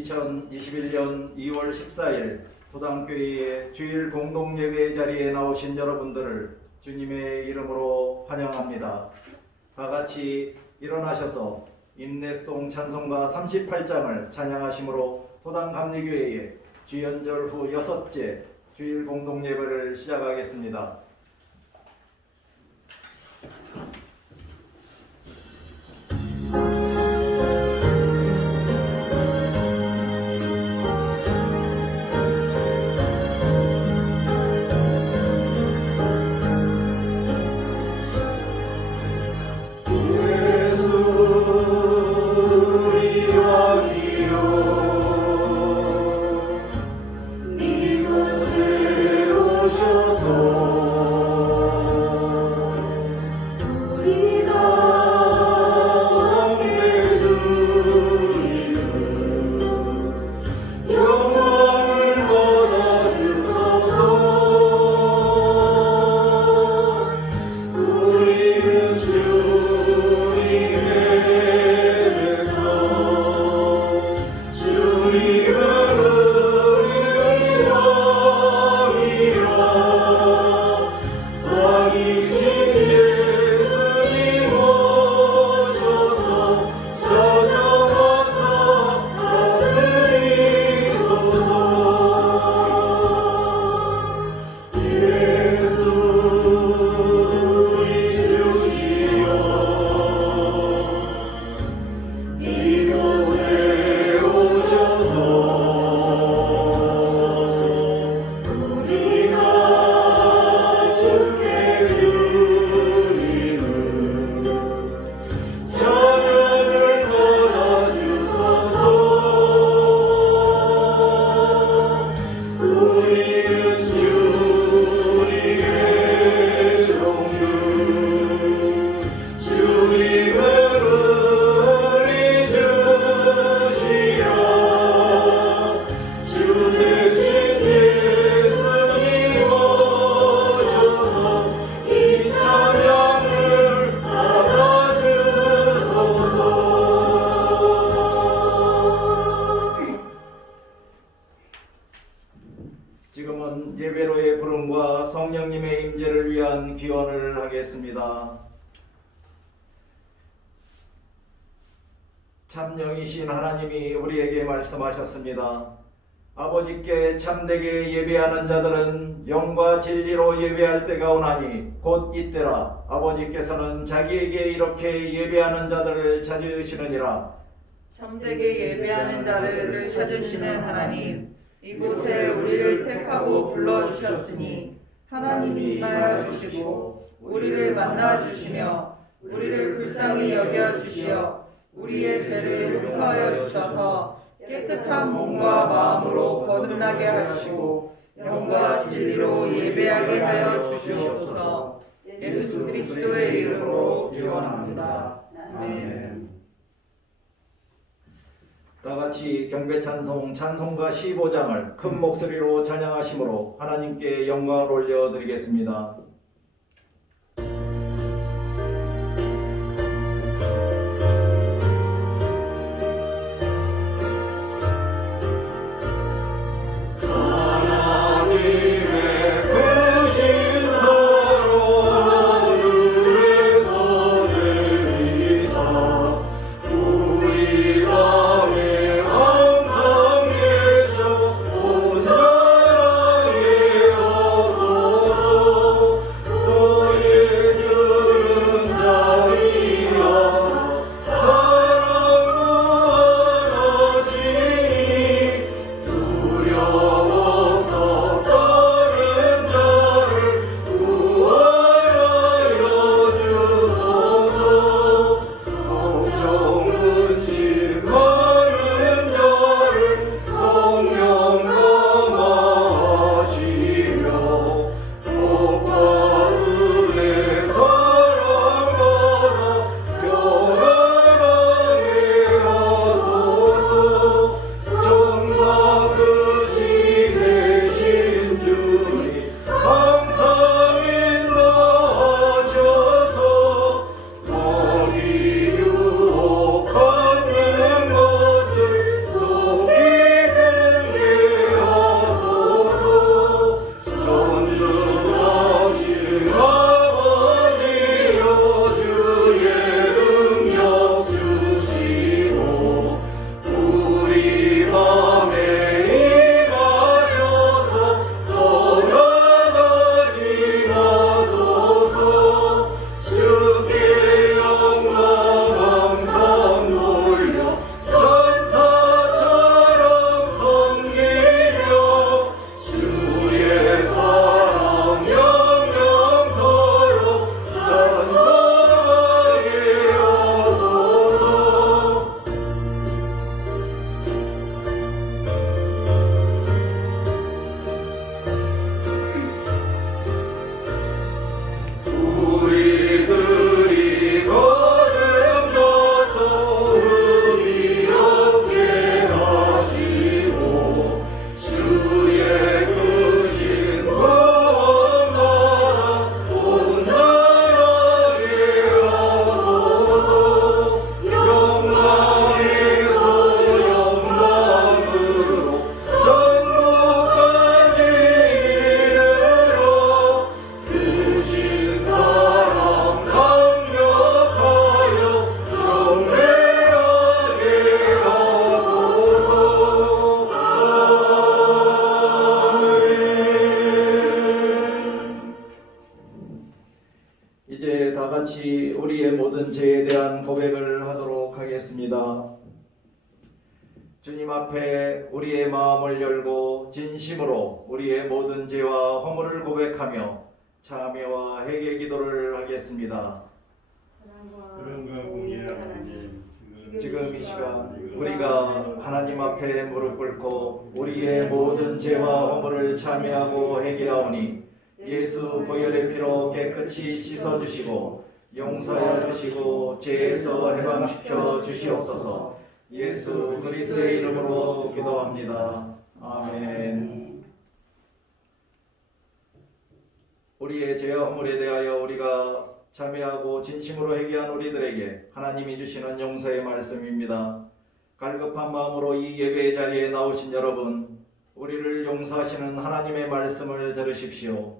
2021년 2월 14일 토당교회의 주일 공동예배 자리에 나오신 여러분들을 주님의 이름으로 환영합니다. 다같이 일어나셔서 인내송 찬송가 38장을 찬양하심으로 토당감리교회의 주연절 후 6째 주일 공동예배를 시작하겠습니다. 지금은 예배로의 부름과 성령님의 임재를 위한 기원을 하겠습니다. 참 영이신 하나님이 우리에게 말씀하셨습니다. 아버지께 참되게 예배하는 자들은 영과 진리로 예배할 때가 오나니 곧 이때라. 아버지께서는 자기에게 이렇게 예배하는 자들을 찾으시느니라. 참되게 예배하는 자를 찾으시는 하나님, 이곳에 우리를 택하고 불러주셨으니 하나님이 임하여 주시고 우리를 만나 주시며 우리를 불쌍히 여겨 주시어 우리의 죄를 용서하여 주셔서 깨끗한 몸과 마음으로 거듭나게 하시고 영과 진리로 예배하게 하여 주시옵소서. 예수 그리스도의 이름으로 기원합니다. 아멘. 다같이 경배찬송 찬송가 15장을 큰 목소리로 찬양하심으로 하나님께 영광을 올려드리겠습니다. 오 죄에 대한 고백을 하도록 하겠습니다. 주님 앞에 우리의 마음을 열고 진심으로 우리의 모든 죄와 허물을 고백하며 참회와 회개 기도를 하겠습니다. 그런가 공의의 하나님, 지금 이 시간 우리가 하나님 앞에 무릎 꿇고 우리의 모든 죄와 허물을 참회하고 회개하오니 예수 보혈의 피로 깨끗이 씻어주시고 용서하여 주시고 죄에서 해방시켜 주시옵소서. 예수 그리스도의 이름으로 기도합니다. 아멘. 우리의 죄와 허물에 대하여 우리가 참회하고 진심으로 회개한 우리들에게 하나님이 주시는 용서의 말씀입니다. 갈급한 마음으로 이 예배의 자리에 나오신 여러분, 우리를 용서하시는 하나님의 말씀을 들으십시오.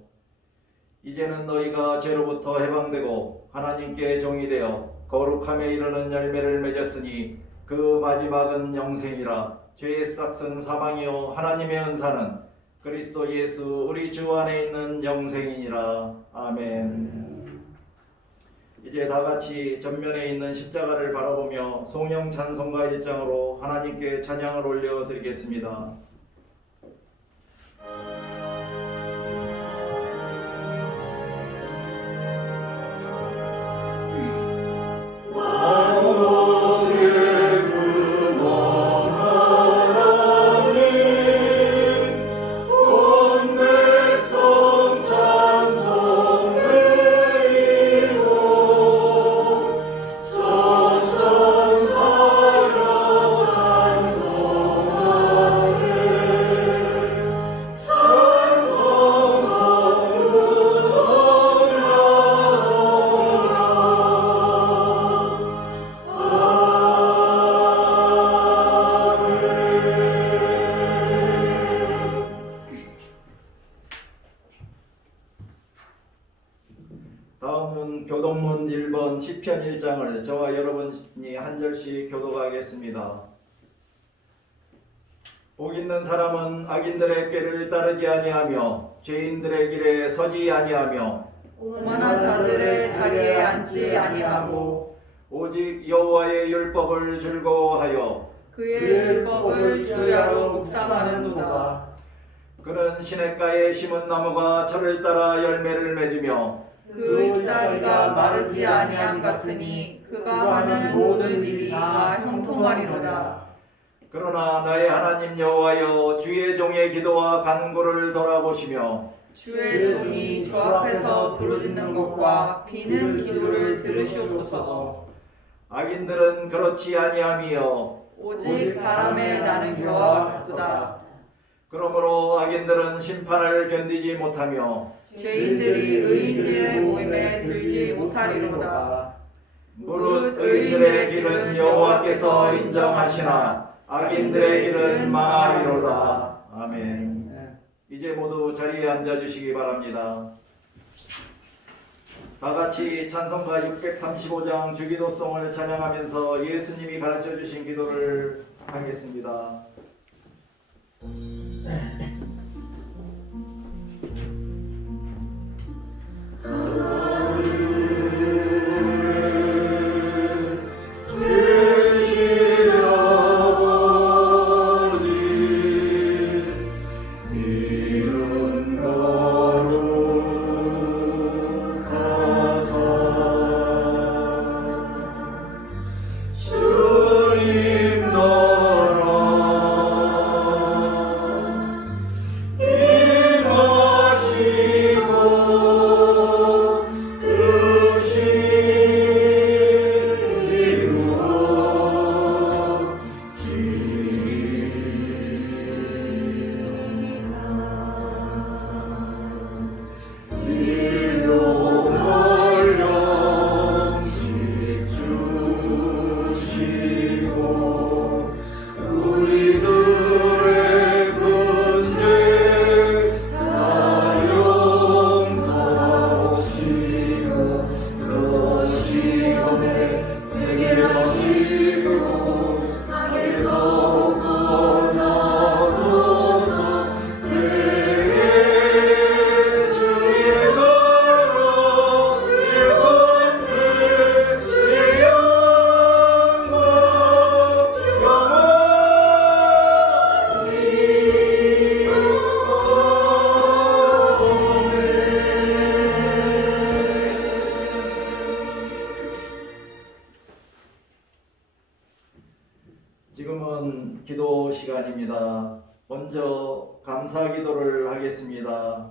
이제는 너희가 죄로부터 해방되고 하나님께 종이 되어 거룩함에 이르는 열매를 맺었으니 그 마지막은 영생이라. 죄의 싹은 사망이요 하나님의 은사는 그리스도 예수 우리 주 안에 있는 영생이니라. 아멘. 이제 다같이 전면에 있는 십자가를 바라보며 송영 찬송가 1장으로 하나님께 찬양을 올려드리겠습니다. 다음은 교동문 1번 시편 1장을 저와 여러분이 한 절씩 교독하겠습니다. 복 있는 사람은 악인들의 꾀를 따르지 아니하며 죄인들의 길에 서지 아니하며 오만한 자들의 자리에 앉지 아니하고 오직 여호와의 율법을 즐거워하여 그의 율법을 주야로 묵상하는도다. 그는 시냇가에 심은 나무가 철을 따라 열매를 맺으며 그 잎사귀가 마르지 아니함 같으니 그가 하는 모든 일이 다 형통하리로다. 그러나 나의 하나님 여호와여 주의 종의 기도와 간구를 돌아보시며 주의 종이 주 앞에서 부르짖는 것과 비는 기도를 들으시옵소서. 악인들은 그렇지 아니하며 오직 바람에 나는 겨와 같도다. 그러므로 악인들은 심판을 견디지 못하며 죄인들이 의인들의 모임에 들지 못하리로다. 무릇 의인들의 길은 여호와께서 인정하시나 악인들의 길은 망하리로다. 아멘. 이제 모두 자리에 앉아주시기 바랍니다. 다같이 찬송가 635장 주기도송을 찬양하면서 예수님이 가르쳐주신 기도를 하겠습니다. 주님 너라 지금은 기도 시간입니다. 먼저 감사 기도를 하겠습니다.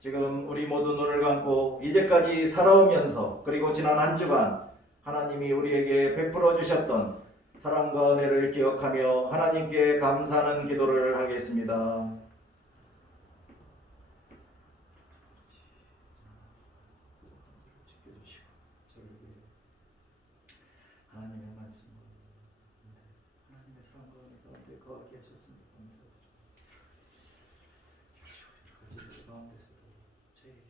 지금 우리 모두 눈을 감고 이제까지 살아오면서 그리고 지난 한 주간 하나님이 우리에게 베풀어 주셨던 사랑과 은혜를 기억하며 하나님께 감사하는 기도를 하겠습니다. 하나님의 말씀을 하나님의 사랑과 은혜 가운데 거하게 하셨습니다. 감사드립니다. 가운데서도 저에게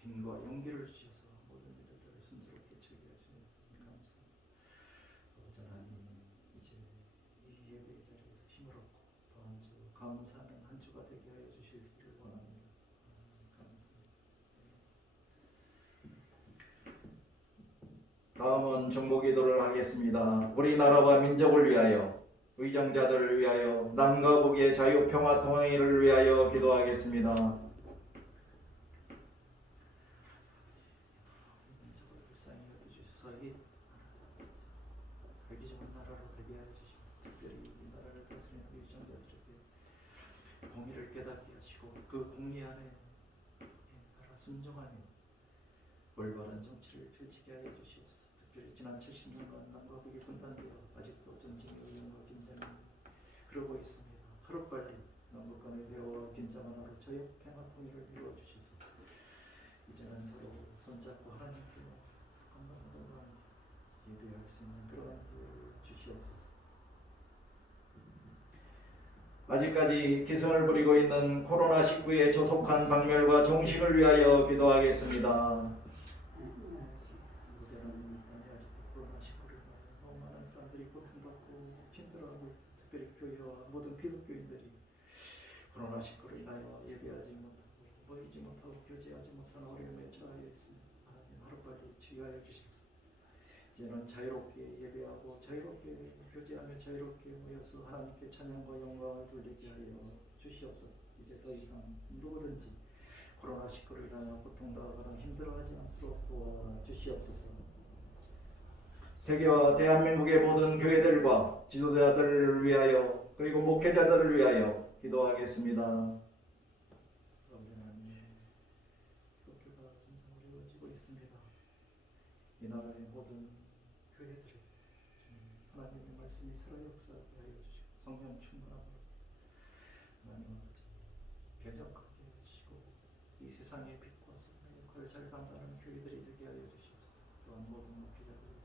힘과 용기를 주셔서 모든 일들을 순조롭게 처리하였습니다. 감사합니다. 아버지 하나님, 이제 이 예배의 자리에서 힘을 얻고 또한 주 감사하는 한 주가 되게 하여 주시기를 원합니다. 감사합니다. 다음은 정보기도를 하겠습니다. 우리나라와 민족을 위하여, 의정자들을 위하여, 남과 북의 자유, 평화, 통일을 위하여 기도하겠습니다. 민족을 불쌍히 여겨주셔서 살기 좋은 나라로 되게 하여 주시고, 특별히 이 나라를 다스리는 의정자들에게 공의를 깨닫게 하시고 그 공의 안에 따라 순종하며 올바른 정치를 펼치게 하여 주시옵소서. 특별히 지난 70년간 남과 북이 분단되어 아직도 전쟁의 위험과 긴장이 그러고 있습니다. 하루빨리 남북 간의 대화와 긴장 하나로 저역 평화 통일을 이루어 주셔서 이제는 서로 손잡고 하나님께 건강으로 예배할 수 있는 그러한 기회를 주시옵소서. 아직까지 기승을 부리고 있는 코로나19의 조속한 박멸과 종식을 위하여 기도하겠습니다. 모든 기독교인들이 코로나19로 인하여 예배하지 못하고 모이지 못하고 교제하지 못하는 어려움에 처하여 있습니다. 하나님 하루빨리 치유하여 주셔서 이제는 자유롭게 예배하고 자유롭게 교제하며 자유롭게 모여서 하나님께 찬양과 영광을 돌리게 하여 주시옵소서. 이제 더 이상 누구든지 코로나19로 인하여 고통당하거나 힘들어하지 않도록 도와주시옵소서. 세계와 대한민국의 모든 교회들과 지도자들을 위하여 그리고 목회자들을 위하여 기도하겠습니다. 기독교가 점점 어려워지고 있습니다. 이 나라의 모든 교회들에 하나님의 말씀이 살아 역사하게 하여 주시고 성령 충만함으로 하나님 아버지 변혁하게 해주시고 이 세상의 빛과 소금의 역할을 잘 감당하는 교회들이 되게 하여 주시옵소서. 또한 모든 목회자들이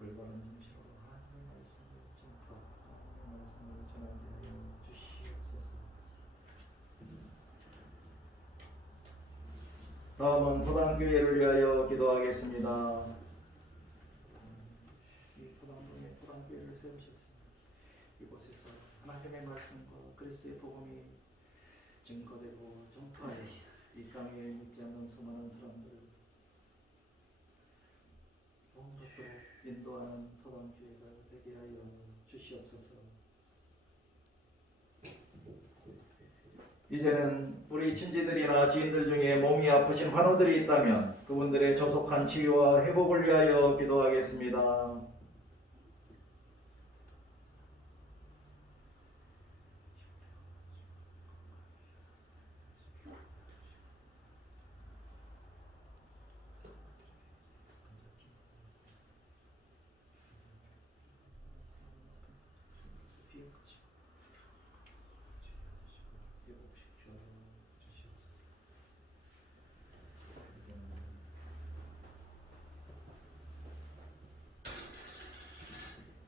올바른 정신으로 하나님의 말씀을 전파하고 하나님의 말씀을 전하게 하여 주시옵소서. 다음은 토당교회를 위하여 기도하겠습니다. 이 토당동에 토당교회를 세우셨습니다. 이곳에서 하나님의 말씀과 그리스도의 복음이 증거되고 전파하여 이 땅에 믿지 않는 수많은 사람들 복음받도록 인도하는 토당교회가 되게 하여 주시옵소서. 이제는 우리 친지들이나 지인들 중에 몸이 아프신 환우들이 있다면 그분들의 조속한 치유와 회복을 위하여 기도하겠습니다.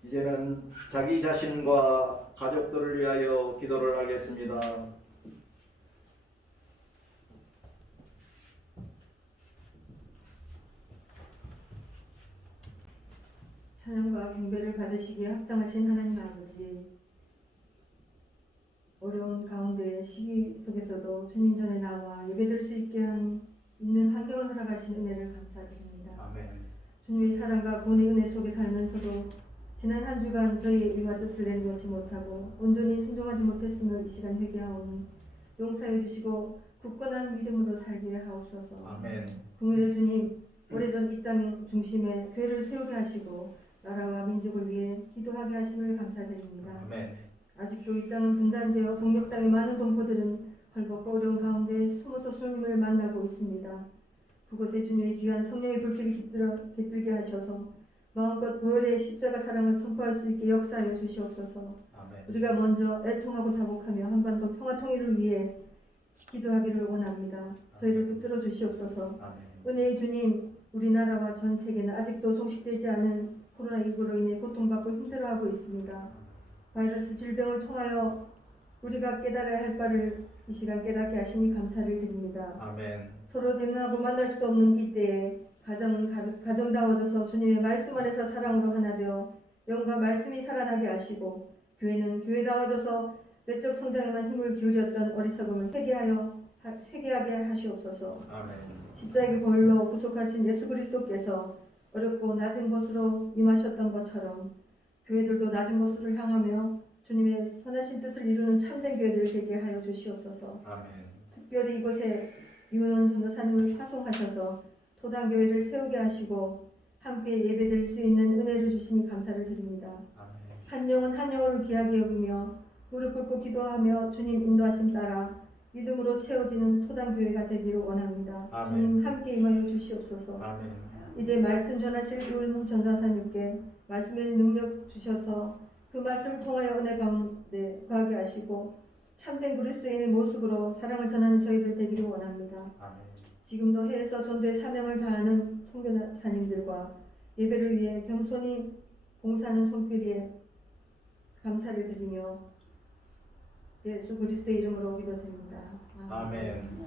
이제는 자기 자신과 가족들을 위하여 기도를 하겠습니다. 찬양과 경배를 받으시기에 합당하신 하나님 아버지, 어려운 가운데 시기 속에서도 주님 전에 나와 예배드릴 수 있는 환경을 허락하신 은혜를 감사드립니다. 아멘. 주님의 사랑과 구원의 은혜 속에 살면서도 지난 한 주간 저희의 의와 뜻을 내놓지 못하고 온전히 순종하지 못했으며 이 시간 회개하오니 용서해 주시고 굳건한 믿음으로 살게 하옵소서. 아멘. 국민의 주님, 오래전 이 땅 중심에 교회를 세우게 하시고 나라와 민족을 위해 기도하게 거하게 하심을 감사드립니다. 아멘. 아직도 이 땅은 분단되어 동력 땅의 많은 동포들은 헐벗고 어려운 가운데 숨어서 주님을 만나고 있습니다. 그곳에 주님의 귀한 성령의 불길이 깃들게 하셔서 마음껏 보혈의 십자가 사랑을 선포할 수 있게 역사하여 주시옵소서. 아멘. 우리가 먼저 애통하고 자복하며 한반도 평화 통일을 위해 기도하기를 원합니다. 저희를 붙들어 주시옵소서. 아멘. 은혜의 주님, 우리나라와 전 세계는 아직도 종식되지 않은 코로나19로 인해 고통받고 힘들어하고 있습니다. 바이러스 질병을 통하여 우리가 깨달아야 할 바를 이 시간 깨닫게 하시니 감사를 드립니다. 아멘. 서로 대면하고 만날 수도 없는 이때에 가정다워져서 주님의 말씀 안에서 사랑으로 하나 되어 영과 말씀이 살아나게 하시고 교회는 교회다워져서 외적 성장에만 힘을 기울였던 어리석음을 회개하게 하시옵소서. 아멘. 십자가의 보혈로 구속하신 예수 그리스도께서 어렵고 낮은 곳으로 임하셨던 것처럼 교회들도 낮은 곳을 향하며 주님의 선하신 뜻을 이루는 참된 교회들 되게 하여 주시옵소서. 아멘. 특별히 이곳에 이훈원 전도사님을 파송하셔서 토당교회를 세우게 하시고 함께 예배드릴 수 있는 은혜를 주시니 감사를 드립니다. 아멘. 한 영혼 한 영혼을 귀하게 여기며 무릎 꿇고 기도하며 주님 인도하심 따라 믿음으로 채워지는 토당교회가 되기를 원합니다. 아멘. 주님 함께 임하여 주시옵소서. 아멘. 이제 말씀 전하실 이훈 전도사님께 말씀의 능력 주셔서 그 말씀을 통하여 은혜 가운데 거하게 하시고 참된 그리스도인의 모습으로 사랑을 전하는 저희들 되기를 원합니다. 아멘. 지금도 해에서 전도의 사명을 다하는 선교사님들과 예배를 위해 겸손히 봉사하는 손길에 감사를 드리며 예수 그리스도의 이름으로 기도드립니다. 아멘.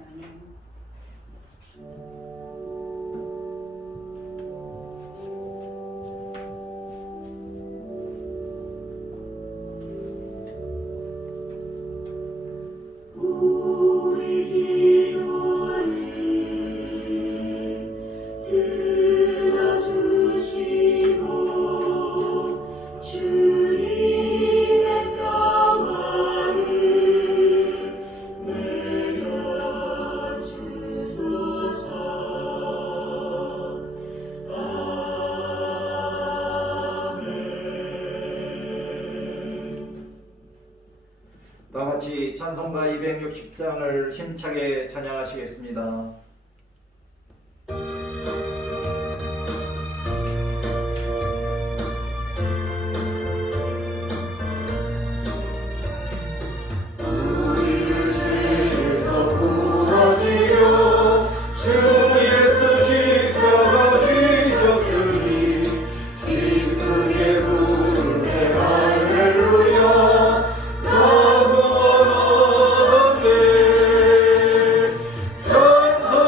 다 같이 찬송가 260장을 힘차게 찬양하시겠습니다. 찬송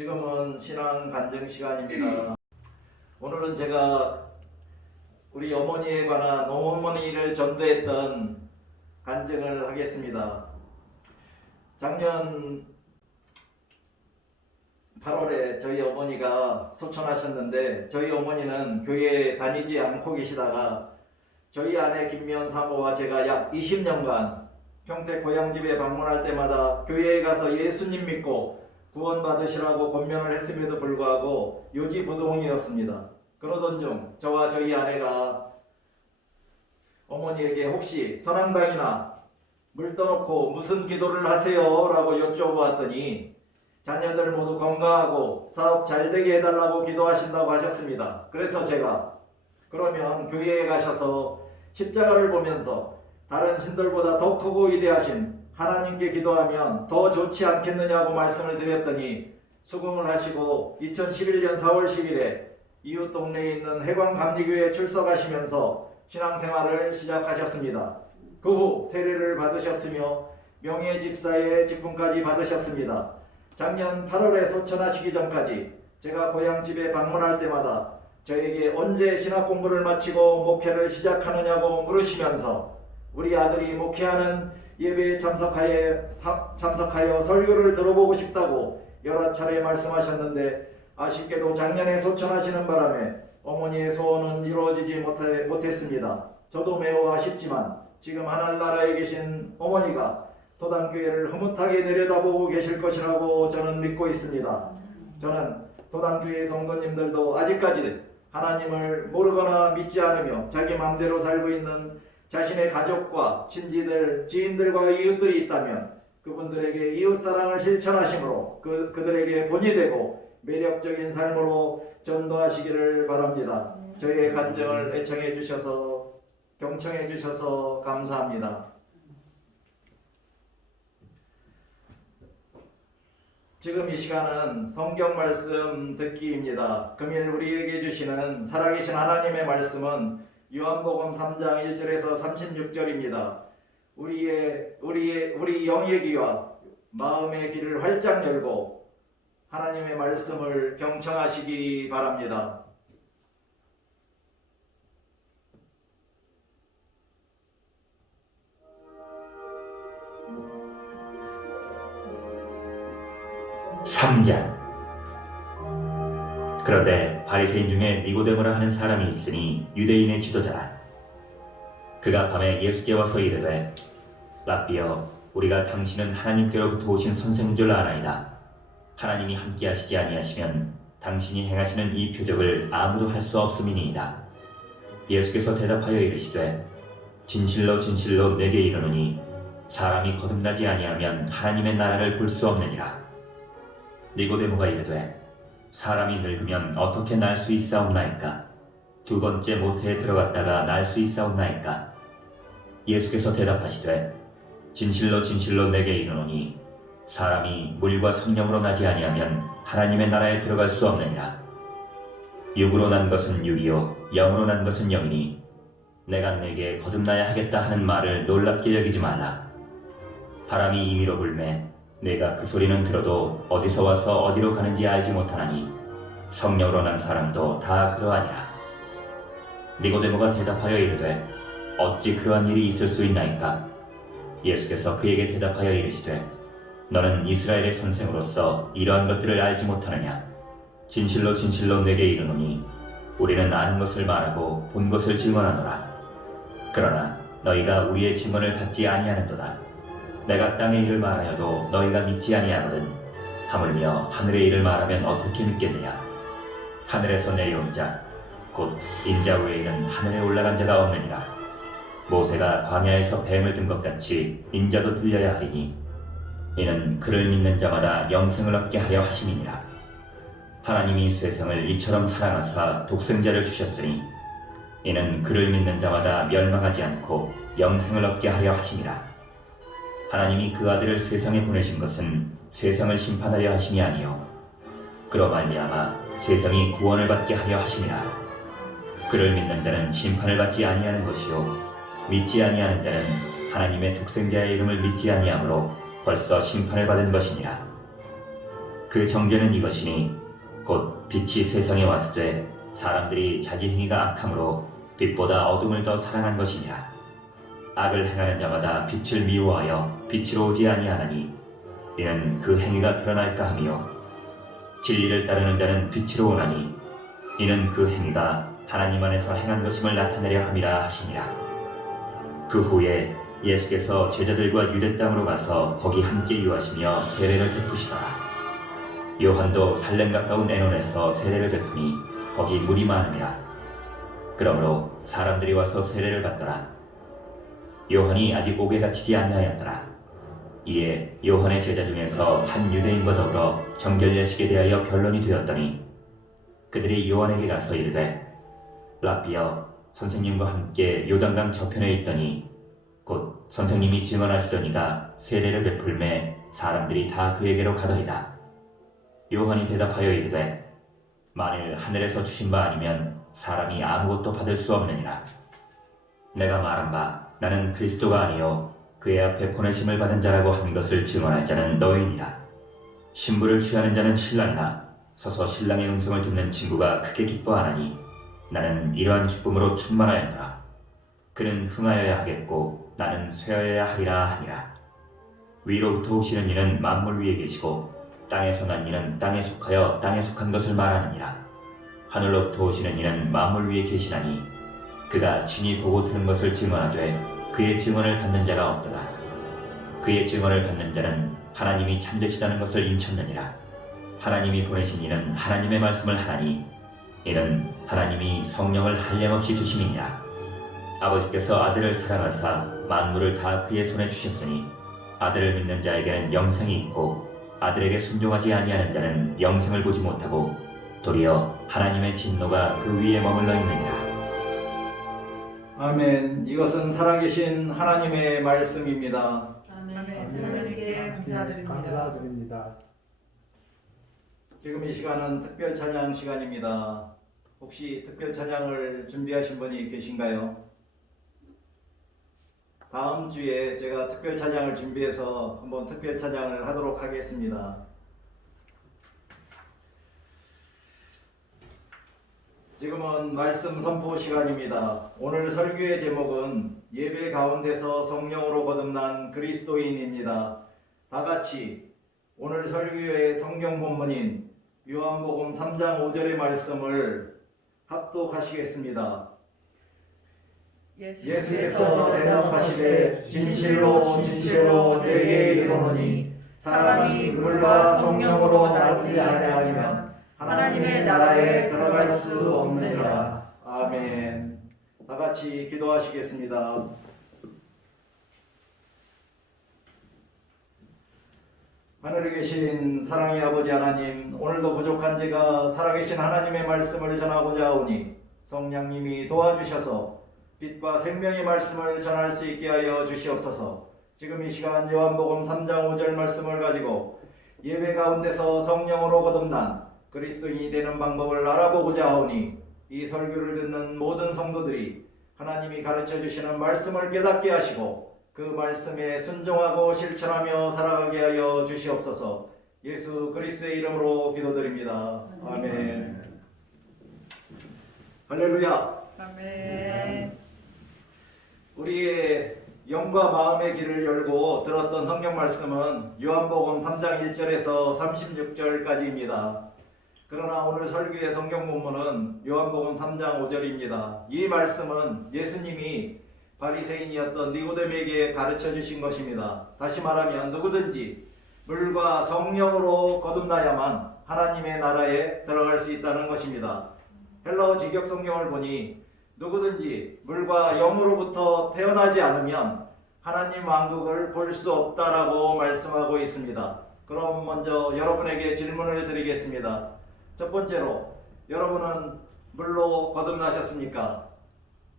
지금은 신앙 간증 시간입니다. 오늘은 제가 우리 어머니에 관한 어머니를 전도했던 간증을 하겠습니다. 작년 8월에 저희 어머니가 소천하셨는데 저희 어머니는 교회에 다니지 않고 계시다가 저희 아내 김미연 사모와 제가 약 20년간 평택 고향집에 방문할 때마다 교회에 가서 예수님 믿고 구원받으시라고 권면을 했음에도 불구하고 요지부동이었습니다. 그러던 중 저와 저희 아내가 어머니에게 혹시 선앙당이나 물 떠놓고 무슨 기도를 하세요? 라고 여쭤보았더니 자녀들 모두 건강하고 사업 잘 되게 해달라고 기도하신다고 하셨습니다. 그래서 제가 그러면 교회에 가셔서 십자가를 보면서 다른 신들보다 더 크고 위대하신 하나님께 기도하면 더 좋지 않겠느냐고 말씀을 드렸더니 수긍을 하시고 2011년 4월 10일에 이웃 동네에 있는 해광감리교회에 출석하시면서 신앙생활을 시작하셨습니다. 그 후 세례를 받으셨으며 명예집사의 직분까지 받으셨습니다. 작년 8월에 소천하시기 전까지 제가 고향집에 방문할 때마다 저에게 언제 신학 공부를 마치고 목회를 시작하느냐고 물으시면서 우리 아들이 목회하는 예배에 참석하여 설교를 들어보고 싶다고 여러 차례 말씀하셨는데 아쉽게도 작년에 소천하시는 바람에 어머니의 소원은 이루어지지 못했습니다. 저도 매우 아쉽지만 지금 하늘나라에 계신 어머니가 도당교회를 흐뭇하게 내려다보고 계실 것이라고 저는 믿고 있습니다. 저는 도당교회 성도님들도 아직까지 하나님을 모르거나 믿지 않으며 자기 마음대로 살고 있는 자신의 가족과 친지들, 지인들과 이웃들이 있다면 그분들에게 이웃사랑을 실천하심으로 그들에게 본이 되고 매력적인 삶으로 전도하시기를 바랍니다. 저희의 간증을 애청해 주셔서 경청해 주셔서 감사합니다. 지금 이 시간은 성경 말씀 듣기입니다. 금일 우리에게 주시는 살아계신 하나님의 말씀은 요한복음 3장 1절에서 36절입니다. 우리 영의 귀와 마음의 귀를 활짝 열고 하나님의 말씀을 경청하시기 바랍니다. (3장) 그런데 바리새인 중에 니고데모라 하는 사람이 있으니 유대인의 지도자라. 그가 밤에 예수께 와서 이르되 랍비여, 우리가 당신은 하나님께로부터 오신 선생인 줄 아나이다. 하나님이 함께하시지 아니하시면 당신이 행하시는 이 표적을 아무도 할 수 없음이니이다. 예수께서 대답하여 이르시되 진실로 진실로 내게 이르노니 사람이 거듭나지 아니하면 하나님의 나라를 볼 수 없느니라. 니고데모가 이르되 사람이 늙으면 어떻게 날 수 있사옵나이까? 두 번째 모태에 들어갔다가 날 수 있사옵나이까? 예수께서 대답하시되 진실로 진실로 내게 이르노니 사람이 물과 성령으로 나지 아니하면 하나님의 나라에 들어갈 수 없느니라. 육으로 난 것은 육이요 영으로 난 것은 영이니 내가 내게 거듭나야 하겠다 하는 말을 놀랍게 여기지 말라. 바람이 임의로 불매 내가 그 소리는 들어도 어디서 와서 어디로 가는지 알지 못하나니 성령으로 난 사람도 다 그러하니라. 니고데모가 대답하여 이르되 어찌 그러한 일이 있을 수 있나이까? 예수께서 그에게 대답하여 이르시되 너는 이스라엘의 선생으로서 이러한 것들을 알지 못하느냐? 진실로 진실로 내게 이르노니 우리는 아는 것을 말하고 본 것을 증언하노라. 그러나 너희가 우리의 증언을 받지 아니하는도다. 내가 땅의 일을 말하여도 너희가 믿지 아니하거든 하물며 하늘의 일을 말하면 어떻게 믿겠느냐? 하늘에서 내려온 자 곧 인자 외에는 하늘에 올라간 자가 없느니라. 모세가 광야에서 뱀을 든 것 같이 인자도 들려야 하리니 이는 그를 믿는 자마다 영생을 얻게 하려 하심이니라. 하나님이 세상을 이처럼 사랑하사 독생자를 주셨으니 이는 그를 믿는 자마다 멸망하지 않고 영생을 얻게 하려 하심이라. 하나님이 그 아들을 세상에 보내신 것은 세상을 심판하려 하심이 아니요 그로 말미암아 세상이 구원을 받게 하려 하심이라. 그를 믿는 자는 심판을 받지 아니하는 것이요 믿지 아니하는 자는 하나님의 독생자의 이름을 믿지 아니하므로 벌써 심판을 받은 것이니라. 그 정죄는 이것이니 곧 빛이 세상에 왔을 때 사람들이 자기 행위가 악함으로 빛보다 어둠을 더 사랑한 것이니라. 악을 행하는 자마다 빛을 미워하여 빛으로 오지 아니하나니 이는 그 행위가 드러날까 하며 진리를 따르는 자는 빛으로 오나니 이는 그 행위가 하나님 안에서 행한 것임을 나타내려 함이라 하시니라. 그 후에 예수께서 제자들과 유대 땅으로 가서 거기 함께 유하시며 세례를 베푸시더라. 요한도 살렘 가까운 에논에서 세례를 베푸니 거기 물이 많음이라. 그러므로 사람들이 와서 세례를 받더라. 요한이 아직 옥에 갇히지 아니하였더라. 이에 요한의 제자 중에서 한 유대인과 더불어 정결 예식에 대하여 변론이 되었더니 그들이 요한에게 가서 이르되 랍비여 선생님과 함께 요단강 저편에 있더니 곧 선생님이 증언하시더니가 세례를 베풀매 사람들이 다 그에게로 가더이다. 요한이 대답하여 이르되 만일 하늘에서 주신 바 아니면 사람이 아무것도 받을 수 없느니라. 내가 말한 바 나는 그리스도가 아니요 그의 앞에 보내심을 받은 자라고 한 것을 증언할 자는 너희니라. 신부를 취하는 자는 신랑이나 서서 신랑의 음성을 듣는 친구가 크게 기뻐하나니 나는 이러한 기쁨으로 충만하였노라. 그는 흥하여야 하겠고 나는 쇠하여야 하리라 하니라. 위로부터 오시는 이는 만물 위에 계시고 땅에서 난 이는 땅에 속하여 땅에 속한 것을 말하느니라. 하늘로부터 오시는 이는 만물 위에 계시나니 그가 친히 보고 들은 것을 증언하되 그의 증언을 받는 자가 없도다. 그의 증언을 받는 자는 하나님이 참되시다는 것을 인쳤느니라. 하나님이 보내신 이는 하나님의 말씀을 하나니 이는 하나님이 성령을 한량없이 주심이니라. 아버지께서 아들을 사랑하사 만물을 다 그의 손에 주셨으니 아들을 믿는 자에게는 영생이 있고 아들에게 순종하지 아니하는 자는 영생을 보지 못하고 도리어 하나님의 진노가 그 위에 머물러 있느니라. 아멘. 이것은 살아계신 하나님의 말씀입니다. 아멘. 하나님께 감사드립니다. 감사드립니다. 지금 이 시간은 특별 찬양 시간입니다. 혹시 특별 찬양을 준비하신 분이 계신가요? 다음 주에 제가 특별 찬양을 준비해서 한번 특별 찬양을 하도록 하겠습니다. 지금은 말씀 선포 시간입니다. 오늘 설교의 제목은 예배 가운데서 성령으로 거듭난 그리스도인입니다. 다 같이 오늘 설교의 성경 본문인 요한복음 3장 5절의 말씀을 합독하시겠습니다. 예수께서 대답하시되 진실로 진실로 내게 이르노니 사람이 물과 성령으로 나지 아니하면 하나님의 나라에 들어갈 수 없느니라. 아멘. 다 같이 기도하시겠습니다. 하늘에 계신 사랑의 아버지 하나님, 오늘도 부족한 제가 살아계신 하나님의 말씀을 전하고자 하오니 성령님이 도와주셔서 빛과 생명의 말씀을 전할 수 있게 하여 주시옵소서. 지금 이 시간 요한복음 3장 5절 말씀을 가지고 예배 가운데서 성령으로 거듭난 그리스도인이 되는 방법을 알아보고자 하오니 이 설교를 듣는 모든 성도들이 하나님이 가르쳐 주시는 말씀을 깨닫게 하시고 그 말씀에 순종하고 실천하며 살아가게 하여 주시옵소서. 예수 그리스도의 이름으로 기도드립니다. 아멘. 할렐루야. 아멘. 우리의 영과 마음의 길을 열고 들었던 성경 말씀은 요한복음 3장 1절에서 36절까지입니다. 그러나 오늘 설교의 성경 본문은 요한복음 3장 5절입니다. 이 말씀은 예수님이 바리새인이었던 니고데모에게 가르쳐 주신 것입니다. 다시 말하면 누구든지 물과 성령으로 거듭나야만 하나님의 나라에 들어갈 수 있다는 것입니다. 헬라어 직역 성경을 보니 누구든지 물과 영으로부터 태어나지 않으면 하나님 왕국을 볼 수 없다라고 말씀하고 있습니다. 그럼 먼저 여러분에게 질문을 드리겠습니다. 첫 번째로, 여러분은 물로 거듭나셨습니까?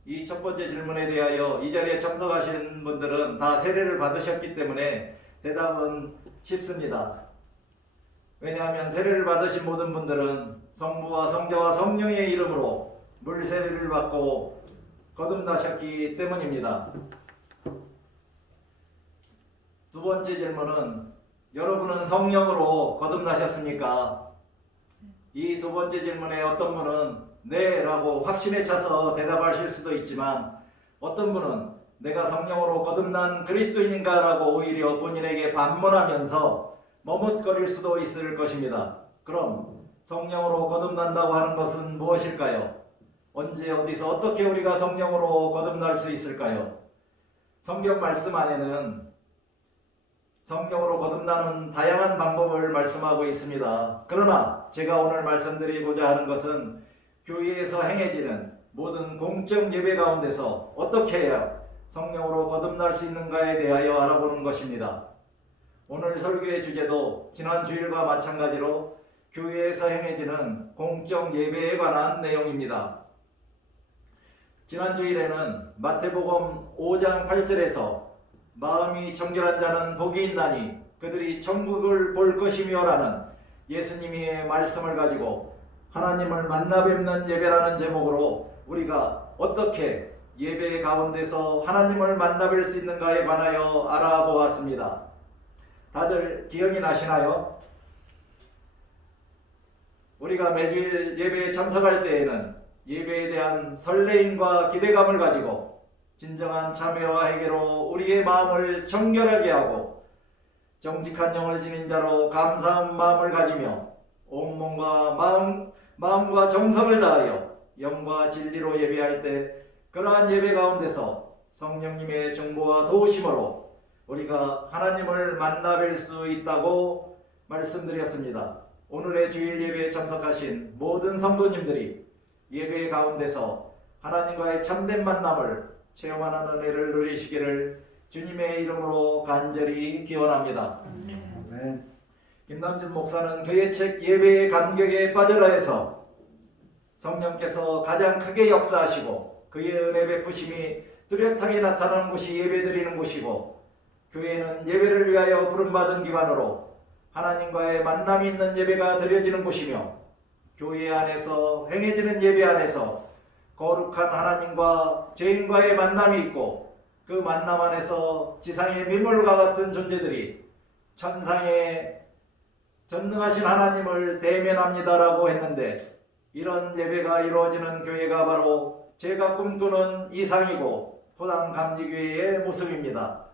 이 첫 번째 질문에 대하여 이 자리에 참석하신 분들은 다 세례를 받으셨기 때문에 대답은 쉽습니다. 왜냐하면 세례를 받으신 모든 분들은 성부와 성자와 성령의 이름으로 물 세례를 받고 거듭나셨기 때문입니다. 두 번째 질문은 여러분은 성령으로 거듭나셨습니까? 이 두 번째 질문에 어떤 분은 네 라고 확신에 차서 대답하실 수도 있지만 어떤 분은 내가 성령으로 거듭난 그리스도인인가 라고 오히려 본인에게 반문하면서 머뭇거릴 수도 있을 것입니다. 그럼 성령으로 거듭난다고 하는 것은 무엇일까요? 언제 어디서 어떻게 우리가 성령으로 거듭날 수 있을까요? 성경 말씀 안에는 성령으로 거듭나는 다양한 방법을 말씀하고 있습니다. 그러나 제가 오늘 말씀드리고자 하는 것은 교회에서 행해지는 모든 공적 예배 가운데서 어떻게 해야 성령으로 거듭날 수 있는가에 대하여 알아보는 것입니다. 오늘 설교의 주제도 지난 주일과 마찬가지로 교회에서 행해지는 공적 예배에 관한 내용입니다. 지난 주일에는 마태복음 5장 8절에서 마음이 정결한 자는 복이 있나니 그들이 천국을 볼 것이며라는 예수님의 말씀을 가지고 하나님을 만나 뵙는 예배라는 제목으로 우리가 어떻게 예배 가운데서 하나님을 만나 뵐 수 있는가에 관하여 알아보았습니다. 다들 기억이 나시나요? 우리가 매주일 예배에 참석할 때에는 예배에 대한 설레임과 기대감을 가지고 진정한 참여와 회개로 우리의 마음을 정결하게 하고 정직한 영을 지닌 자로 감사한 마음을 가지며 온몸과 마음과 정성을 다하여 영과 진리로 예배할 때 그러한 예배 가운데서 성령님의 정보와 도우심으로 우리가 하나님을 만나 뵐 수 있다고 말씀드렸습니다. 오늘의 주일 예배에 참석하신 모든 성도님들이 예배 가운데서 하나님과의 참된 만남을 체험하는 은혜를 누리시기를 주님의 이름으로 간절히 기원합니다. 아멘. 김남준 목사는 그의 책 예배의 감격에 빠져라 해서 성령께서 가장 크게 역사하시고 그의 은혜 베푸심이 뚜렷하게 나타나는 곳이 예배드리는 곳이고 교회는 예배를 위하여 부름받은 기관으로 하나님과의 만남이 있는 예배가 드려지는 곳이며 교회 안에서 행해지는 예배 안에서 거룩한 하나님과 죄인과의 만남이 있고 그 만남 안에서 지상의 민물과 같은 존재들이 천상의 전능하신 하나님을 대면합니다라고 했는데 이런 예배가 이루어지는 교회가 바로 제가 꿈꾸는 이상이고 토당감리교회의 모습입니다.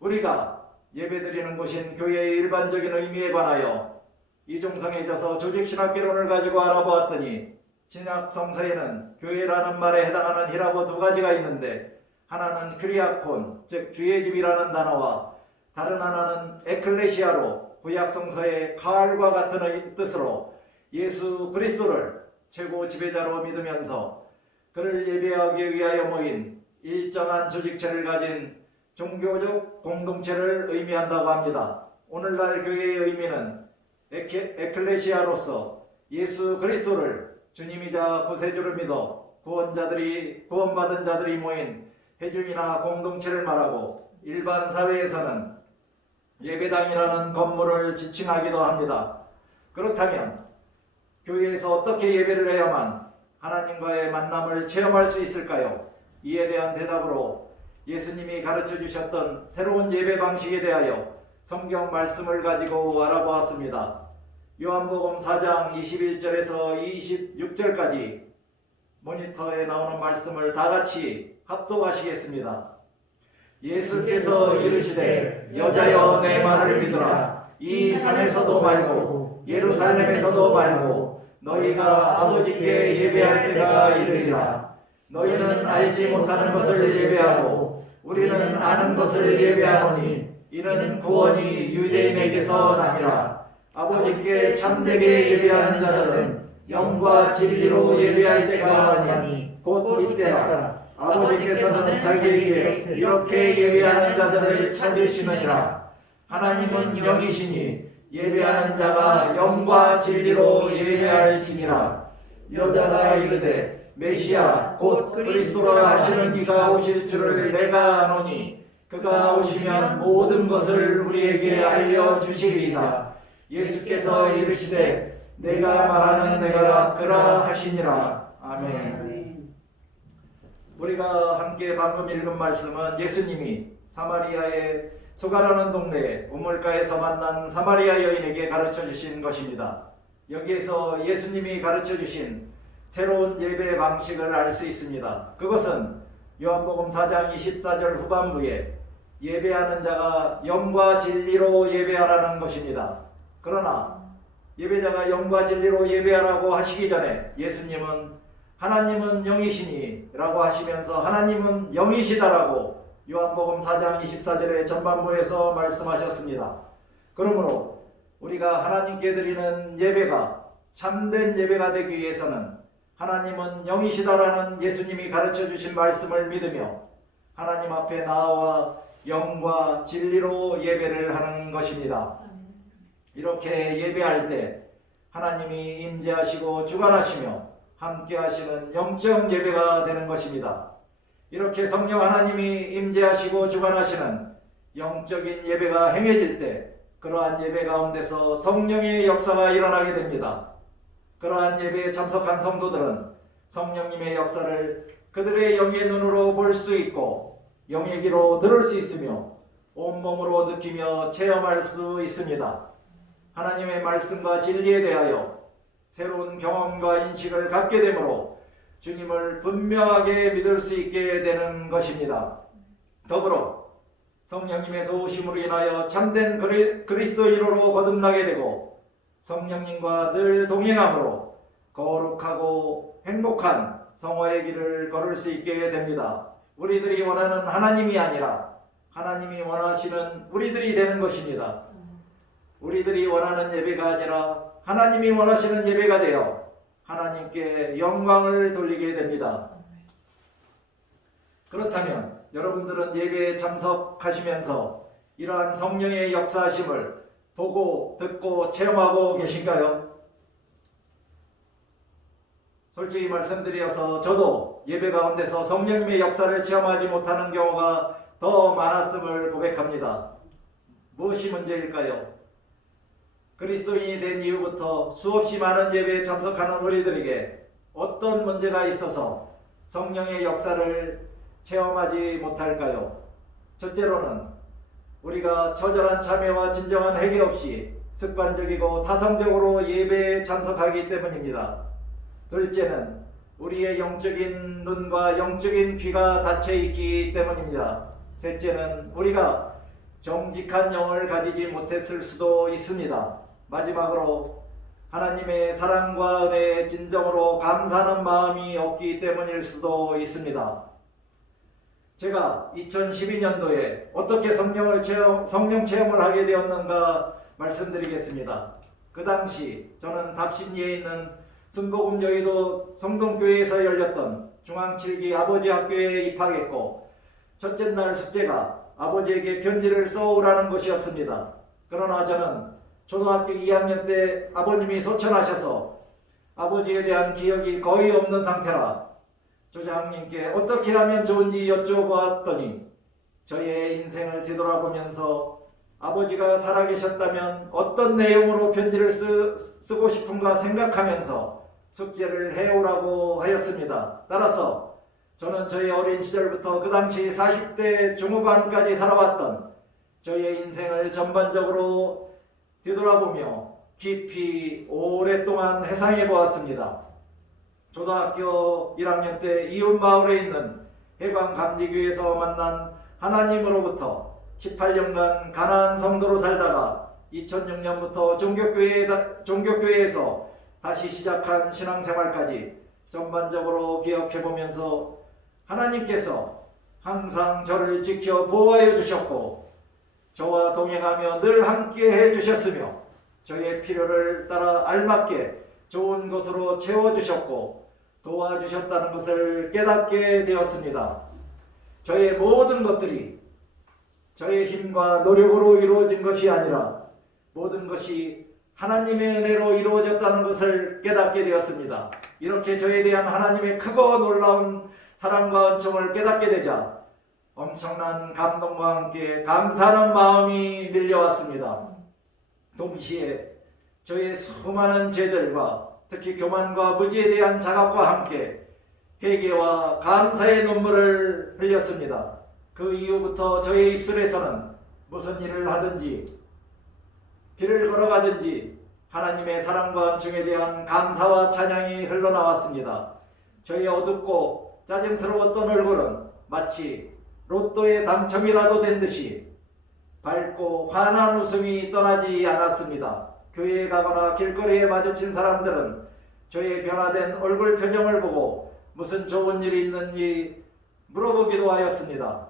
우리가 예배드리는 곳인 교회의 일반적인 의미에 관하여 이중성해져서 조직신학개론을 가지고 알아보았더니 신약성서에는 교회라는 말에 해당하는 히라보 두 가지가 있는데 하나는 크리아콘, 즉 주의 집이라는 단어와 다른 하나는 에클레시아로 구약성서의 칼과 같은 뜻으로 예수 그리스도를 최고 지배자로 믿으면서 그를 예배하기 위하여 모인 일정한 조직체를 가진 종교적 공동체를 의미한다고 합니다. 오늘날 교회의 의미는 에클레시아로서 예수 그리스도를 주님이자 구세주를 믿어 구원받은 자들이 모인 회중이나 공동체를 말하고 일반 사회에서는 예배당이라는 건물을 지칭하기도 합니다. 그렇다면 교회에서 어떻게 예배를 해야만 하나님과의 만남을 체험할 수 있을까요? 이에 대한 대답으로 예수님이 가르쳐 주셨던 새로운 예배 방식에 대하여 성경 말씀을 가지고 알아보았습니다. 요한복음 4장 21절에서 26절까지 모니터에 나오는 말씀을 다 같이 합독하시겠습니다. 예수께서 이르시되 여자여 내 말을 믿으라. 이 산에서도 말고 예루살렘에서도 말고 너희가 아버지께 예배할 때가 이르리라. 너희는 알지 못하는 것을 예배하고 우리는 아는 것을 예배하노니 이는 구원이 유대인에게서 남이라. 아버지께 참되게 예배하는 자들은 영과 진리로 예배할 때가 아니 곧 이때라. 아버지께서는 자기에게 이렇게 예배하는 자들을 찾으시느니라. 하나님은 영이시니 예배하는 자가 영과 진리로 예배할지니라. 여자가 이르되 메시아 곧 그리스도라 하시는 이가 오실 줄을 내가 아노니 그가 오시면 모든 것을 우리에게 알려주시리이다. 예수께서 이르시되 내가 말하는 내가 그라 하시니라. 아멘. 우리가 함께 방금 읽은 말씀은 예수님이 사마리아의 수가라는 동네에 우물가에서 만난 사마리아 여인에게 가르쳐 주신 것입니다. 여기에서 예수님이 가르쳐 주신 새로운 예배 방식을 알 수 있습니다. 그것은 요한복음 4장 24절 후반부에 예배하는 자가 영과 진리로 예배하라는 것입니다. 그러나 예배자가 영과 진리로 예배하라고 하시기 전에 예수님은 하나님은 영이시니 라고 하시면서 하나님은 영이시다라고 요한복음 4장 24절의 전반부에서 말씀하셨습니다. 그러므로 우리가 하나님께 드리는 예배가 참된 예배가 되기 위해서는 하나님은 영이시다라는 예수님이 가르쳐 주신 말씀을 믿으며 하나님 앞에 나와 영과 진리로 예배를 하는 것입니다. 이렇게 예배할 때 하나님이 임재하시고 주관하시며 함께 하시는 영적 예배가 되는 것입니다. 이렇게 성령 하나님이 임재하시고 주관하시는 영적인 예배가 행해질 때 그러한 예배 가운데서 성령의 역사가 일어나게 됩니다. 그러한 예배에 참석한 성도들은 성령님의 역사를 그들의 영의 눈으로 볼 수 있고 영의 귀로 들을 수 있으며 온몸으로 느끼며 체험할 수 있습니다. 하나님의 말씀과 진리에 대하여 새로운 경험과 인식을 갖게 되므로 주님을 분명하게 믿을 수 있게 되는 것입니다. 더불어 성령님의 도우심으로 인하여 참된 그리스도인으로 거듭나게 되고 성령님과 늘 동행함으로 거룩하고 행복한 성화의 길을 걸을 수 있게 됩니다. 우리들이 원하는 하나님이 아니라 하나님이 원하시는 우리들이 되는 것입니다. 우리들이 원하는 예배가 아니라 하나님이 원하시는 예배가 되어 하나님께 영광을 돌리게 됩니다. 그렇다면 여러분들은 예배에 참석하시면서 이러한 성령의 역사하심을 보고 듣고 체험하고 계신가요? 솔직히 말씀드려서 저도 예배 가운데서 성령님의 역사를 체험하지 못하는 경우가 더 많았음을 고백합니다. 무엇이 문제일까요? 그리스도인이 된 이후부터 수없이 많은 예배에 참석하는 우리들에게 어떤 문제가 있어서 성령의 역사를 체험하지 못할까요? 첫째로는 우리가 처절한 참회와 진정한 회개 없이 습관적이고 타성적으로 예배에 참석하기 때문입니다. 둘째는 우리의 영적인 눈과 영적인 귀가 닫혀 있기 때문입니다. 셋째는 우리가 정직한 영을 가지지 못했을 수도 있습니다. 마지막으로 하나님의 사랑과 은혜에 진정으로 감사하는 마음이 없기 때문일 수도 있습니다. 제가 2012년도에 어떻게 성령 체험을 하게 되었는가 말씀드리겠습니다. 그 당시 저는 답신리에 있는 순복음 여의도 성동교회에서 열렸던 중앙 7기 아버지 학교에 입학했고 첫째 날 숙제가 아버지에게 편지를 써오라는 것이었습니다. 그러나 저는 초등학교 2학년 때 아버님이 소천하셔서 아버지에 대한 기억이 거의 없는 상태라 조장님께 어떻게 하면 좋은지 여쭤보았더니 저의 인생을 뒤돌아보면서 아버지가 살아계셨다면 어떤 내용으로 편지를 쓰고 싶은가 생각하면서 숙제를 해오라고 하였습니다. 따라서 저는 저의 어린 시절부터 그 당시 40대 중후반까지 살아왔던 저의 인생을 전반적으로 뒤돌아보며 깊이 오랫동안 회상해 보았습니다. 초등학교 1학년 때 이웃마을에 있는 해방감지교회에서 만난 하나님으로부터 18년간 가나안 성도로 살다가 2006년부터 종교교회에서 다시 시작한 신앙생활까지 전반적으로 기억해보면서 하나님께서 항상 저를 지켜 보호하여 주셨고 저와 동행하며 늘 함께 해주셨으며 저의 필요를 따라 알맞게 좋은 것으로 채워주셨고 도와주셨다는 것을 깨닫게 되었습니다. 저의 모든 것들이 저의 힘과 노력으로 이루어진 것이 아니라 모든 것이 하나님의 은혜로 이루어졌다는 것을 깨닫게 되었습니다. 이렇게 저에 대한 하나님의 크고 놀라운 사랑과 은총을 깨닫게 되자 엄청난 감동과 함께 감사하는 마음이 밀려왔습니다. 동시에 저의 수많은 죄들과 특히 교만과 무지에 대한 자각과 함께 회개와 감사의 눈물을 흘렸습니다. 그 이후부터 저의 입술에서는 무슨 일을 하든지 길을 걸어가든지 하나님의 사랑과 은총에 대한 감사와 찬양이 흘러나왔습니다. 저의 어둡고 짜증스러웠던 얼굴은 마치 로또의 당첨이라도 된 듯이 밝고 환한 웃음이 떠나지 않았습니다. 교회에 가거나 길거리에 마주친 사람들은 저의 변화된 얼굴 표정을 보고 무슨 좋은 일이 있는지 물어보기도 하였습니다.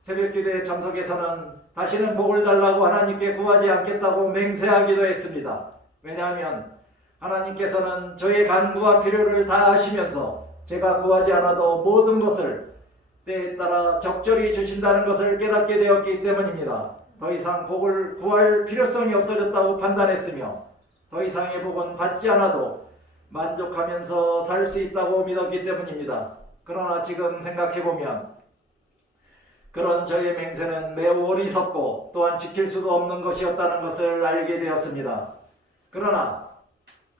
새벽기도에 참석해서는 다시는 복을 달라고 하나님께 구하지 않겠다고 맹세하기도 했습니다. 왜냐하면 하나님께서는 저의 간구와 필요를 다 아시면서 제가 구하지 않아도 모든 것을 때에 따라 적절히 주신다는 것을 깨닫게 되었기 때문입니다. 더 이상 복을 구할 필요성이 없어졌다고 판단했으며 더 이상의 복은 받지 않아도 만족하면서 살 수 있다고 믿었기 때문입니다. 그러나 지금 생각해보면 그런 저의 맹세는 매우 어리석고 또한 지킬 수도 없는 것이었다는 것을 알게 되었습니다. 그러나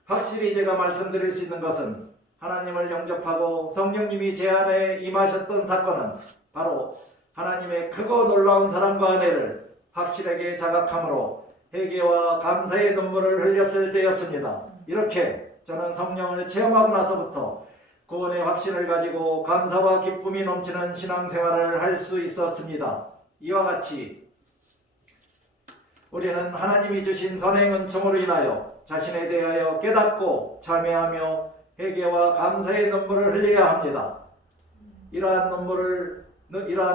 확실히 제가 말씀드릴 수 있는 것은 하나님을 영접하고 성령님이 제 안에 임하셨던 사건은 바로 하나님의 크고 놀라운 사랑과 은혜를 확실하게 자각함으로 회개와 감사의 눈물을 흘렸을 때였습니다. 이렇게 저는 성령을 체험하고 나서부터 구원의 확신을 가지고 감사와 기쁨이 넘치는 신앙생활을 할 수 있었습니다. 이와 같이 우리는 하나님이 주신 선행 은총으로 인하여 자신에 대하여 깨닫고 참회하며 회개와 감사의 눈물을 흘려야 합니다. 이러한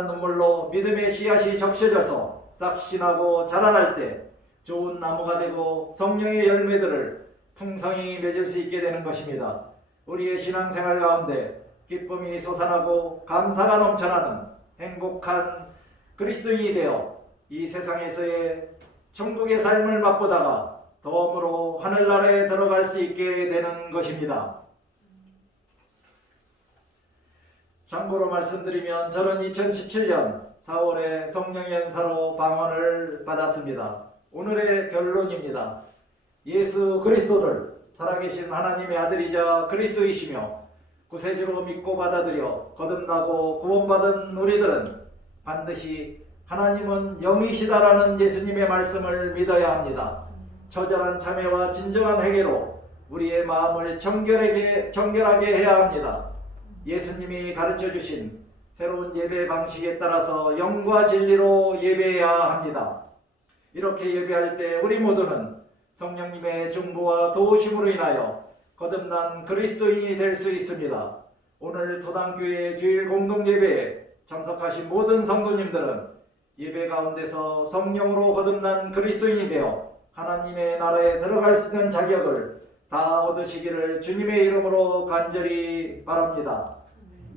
눈물로 믿음의 씨앗이 적셔져서 싹신하고 자라날 때 좋은 나무가 되고 성령의 열매들을 풍성히 맺을 수 있게 되는 것입니다. 우리의 신앙생활 가운데 기쁨이 솟아나고 감사가 넘쳐나는 행복한 그리스도인이 되어 이 세상에서의 천국의 삶을 맛보다가 덤으로 하늘나라에 들어갈 수 있게 되는 것입니다. 참고로 말씀드리면 저는 2017년 4월에 성령의 은사로 방언을 받았습니다. 오늘의 결론입니다. 예수 그리스도를 살아계신 하나님의 아들이자 그리스도이시며 구세주로 믿고 받아들여 거듭나고 구원받은 우리들은 반드시 하나님은 영이시다라는 예수님의 말씀을 믿어야 합니다. 처절한 참회와 진정한 회개로 우리의 마음을 정결하게 해야 합니다. 예수님이 가르쳐 주신 새로운 예배 방식에 따라서 영과 진리로 예배해야 합니다. 이렇게 예배할 때 우리 모두는 성령님의 중보와 도우심으로 인하여 거듭난 그리스도인이 될 수 있습니다. 오늘 토당교회 주일 공동예배에 참석하신 모든 성도님들은 예배 가운데서 성령으로 거듭난 그리스도인이 되어 하나님의 나라에 들어갈 수 있는 자격을 다 얻으시기를 주님의 이름으로 간절히 바랍니다.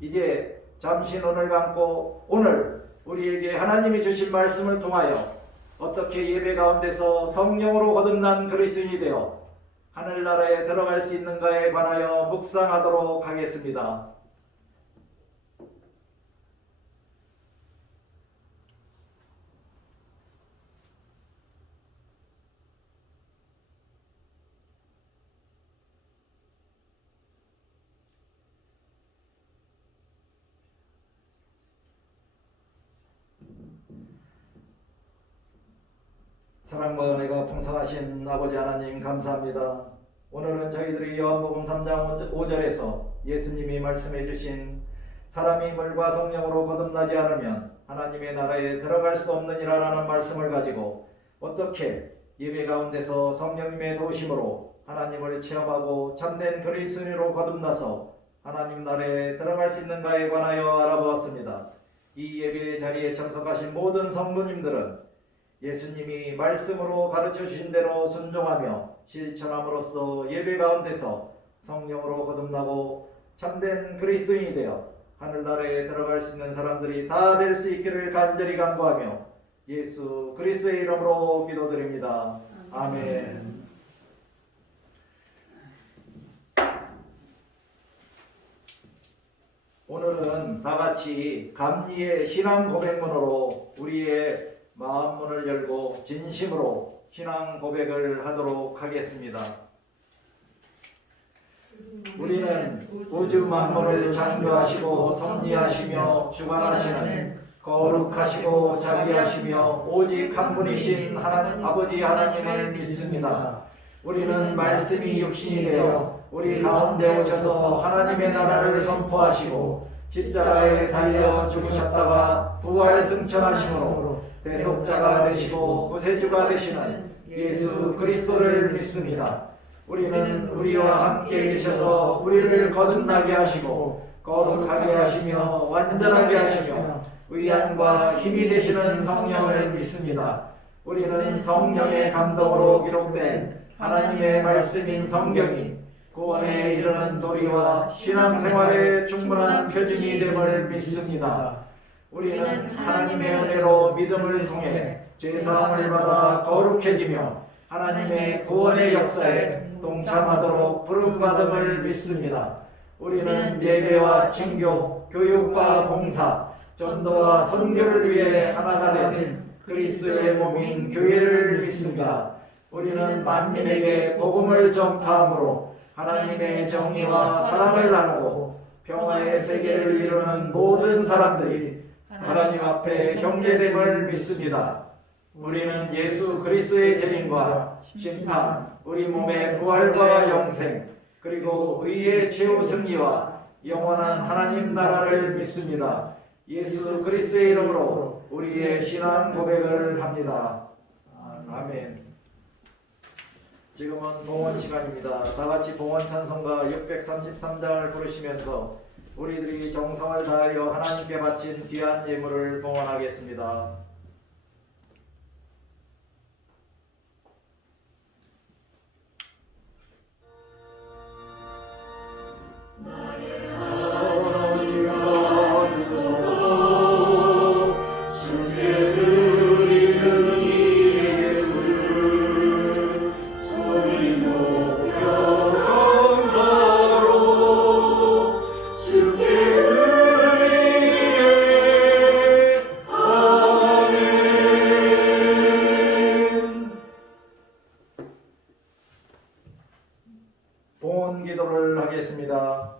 이제 잠시 눈을 감고 오늘 우리에게 하나님이 주신 말씀을 통하여 어떻게 예배 가운데서 성령으로 거듭난 그리스도인이 되어 하늘나라에 들어갈 수 있는가에 관하여 묵상하도록 하겠습니다. 사랑과 은혜가 풍성하신 아버지 하나님 감사합니다. 오늘은 저희들이 요한복음 3장 5절에서 예수님이 말씀해 주신 사람이 물과 성령으로 거듭나지 않으면 하나님의 나라에 들어갈 수 없느니라라는 말씀을 가지고 어떻게 예배 가운데서 성령님의 도우심으로 하나님을 체험하고 참된 그리스도인으로 거듭나서 하나님 나라에 들어갈 수 있는가에 관하여 알아보았습니다. 이 예배의 자리에 참석하신 모든 성도님들은 예수님이 말씀으로 가르쳐 주신 대로 순종하며 실천함으로써 예배 가운데서 성령으로 거듭나고 참된 그리스도인이 되어 하늘나라에 들어갈 수 있는 사람들이 다 될 수 있기를 간절히 간구하며 예수 그리스도의 이름으로 기도드립니다. 아멘. 오늘은 다같이 감리의 신앙 고백문으로 우리의 마음 문을 열고 진심으로 신앙 고백을 하도록 하겠습니다. 우리는 우주 만물을 창조하시고 섭리하시며 주관하시는 거룩하시고 자비하시며 오직 한 분이신 아버지 하나님을 믿습니다. 우리는 말씀이 육신이 되어 우리 가운데 오셔서 하나님의 나라를 선포하시고 십자가에 달려 죽으셨다가 부활 승천하심으로 대속자가 되시고 구세주가 되시는 예수 그리스도를 믿습니다. 우리는 우리와 함께 계셔서 우리를 거듭나게 하시고 거룩하게 하시며 완전하게 하시며 의안과 힘이 되시는 성령을 믿습니다. 우리는 성령의 감동으로 기록된 하나님의 말씀인 성경이 구원에 이르는 도리와 신앙생활에 충분한 표준이 됨을 믿습니다. 우리는 하나님의 은혜로 믿음을 통해 죄사함을 받아 거룩해지며 하나님의 구원의 역사에 동참하도록 부름받음을 믿습니다. 우리는 예배와 친교, 교육과 봉사, 전도와 선교를 위해 하나가 된 그리스도의 몸인 교회를 믿습니다. 우리는 만민에게 복음을 전파함으로 하나님의 정의와 사랑을 나누고 평화의 세계를 이루는 모든 사람들이 하나님 앞에 형제됨을 믿습니다. 우리는 예수 그리스도의 재림과 심판, 우리 몸의 부활과 영생, 그리고 의의 최후 승리와 영원한 하나님 나라를 믿습니다. 예수 그리스도의 이름으로 우리의 신앙 고백을 합니다. 아멘. 지금은 봉헌 시간입니다. 다 같이 봉헌 찬송가 633장을 부르시면서 우리들이 정성을 다하여 하나님께 바친 귀한 예물을 봉헌하겠습니다. 봉헌 기도를 하겠습니다.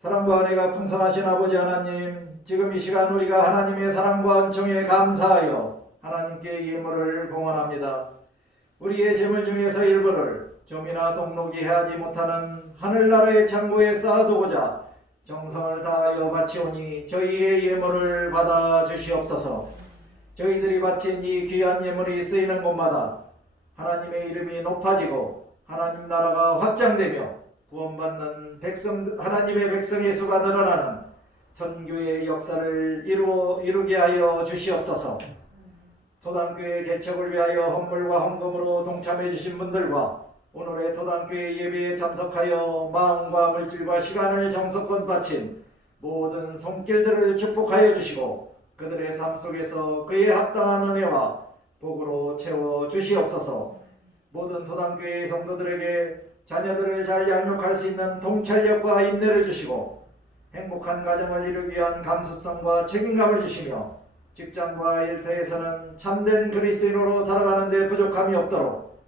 사랑과 은혜가 풍성하신 아버지 하나님, 지금 이 시간 우리가 하나님의 사랑과 은총에 감사하여 하나님께 예물을 봉헌합니다. 우리의 재물 중에서 일부를 좀이나 동록이 하지 못하는 하늘나라의 창고에 쌓아두고자 정성을 다하여 바치오니 저희의 예물을 받아 주시옵소서. 저희들이 바친 이 귀한 예물이 쓰이는 곳마다 하나님의 이름이 높아지고 하나님 나라가 확장되며 구원받는 하나님의 백성의 수가 늘어나는 선교의 역사를 이루게 하여 주시옵소서. 토단교회 개척을 위하여 헌물과 헌금으로 동참해 주신 분들과 오늘의 토단교회 예배에 참석하여 마음과 물질과 시간을 정성껏 바친 모든 손길들을 축복하여 주시고 그들의 삶 속에서 그에 합당한 은혜와 복으로 채워 주시옵소서. 모든 토단교회의 성도들에게 자녀들을 잘 양육할 수 있는 통찰력과 인내를 주시고 행복한 가정을 이루기 위한 감수성과 책임감을 주시며 직장과 일터에서는 참된 그리스도인으로 살아가는 데 부족함이 없도록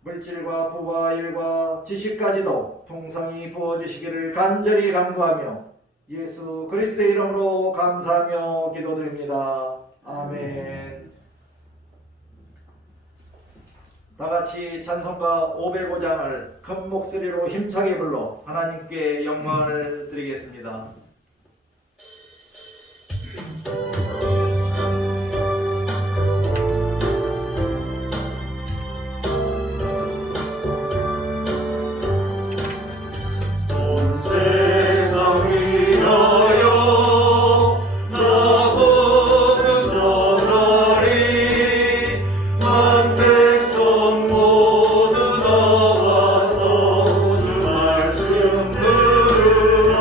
물질과 부와 일과 지식까지도 풍성히 부어주시기를 간절히 간구하며 예수 그리스도의 이름으로 감사하며 기도드립니다. 아멘. 다같이 찬송가 505장을 큰 목소리로 힘차게 불러 하나님께 영광을 드리겠습니다. 주 말씀 들으라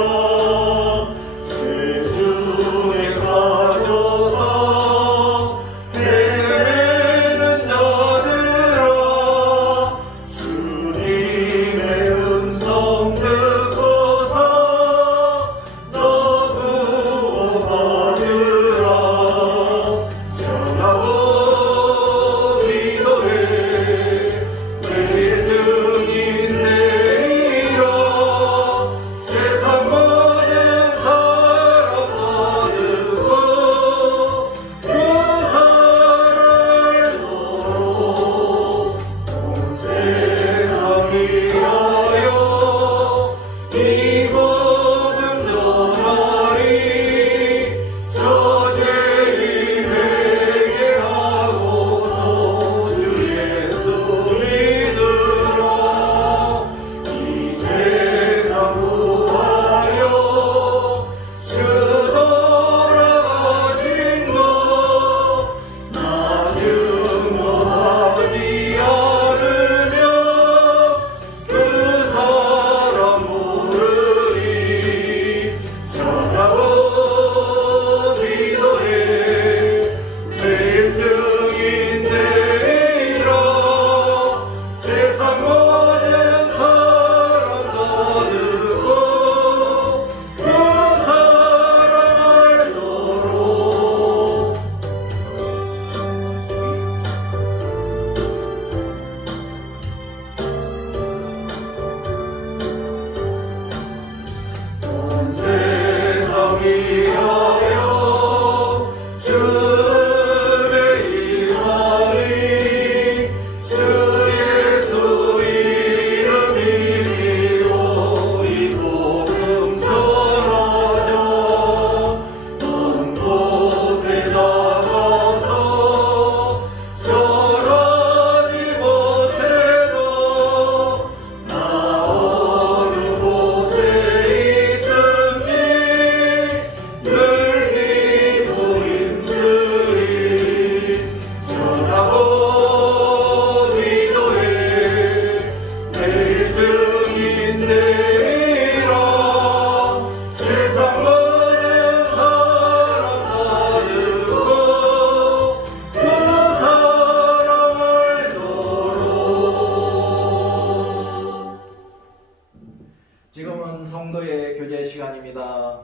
성도의 교제 시간입니다.